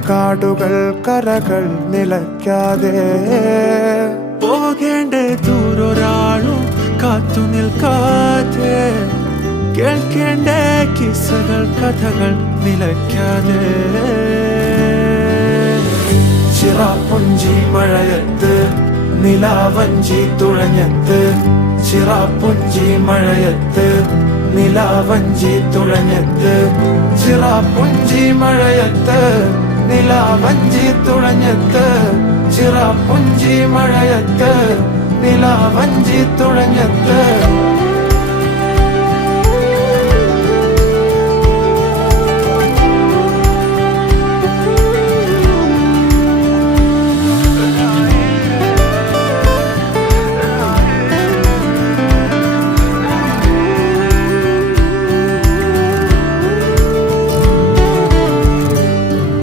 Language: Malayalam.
കാടുകൾ കരകൾ നിലയ്ക്കാതെ പോകേണ്ട ദൂരൊരാളും കാത്തു നിൽക്കാതെ കേൾക്കേണ്ട കിസ്സകൾ കഥകൾ നിലയ്ക്കാതെ ചിറാപ്പുഞ്ചി മഴയത്ത് നിലാവഞ്ചി തുഴഞ്ഞത്ത് ചിറാപ്പുഞ്ചി മഴയത്ത് നിലാവഞ്ചി തുഴഞ്ഞത്ത് ചിറാപ്പുഞ്ചി മഴയത്ത് നിലാവഞ്ചി തുഴഞ്ഞത്ത് ചിറാപ്പുഞ്ചി മഴയത്ത് നിലാവഞ്ചി തുഴഞ്ഞത്ത്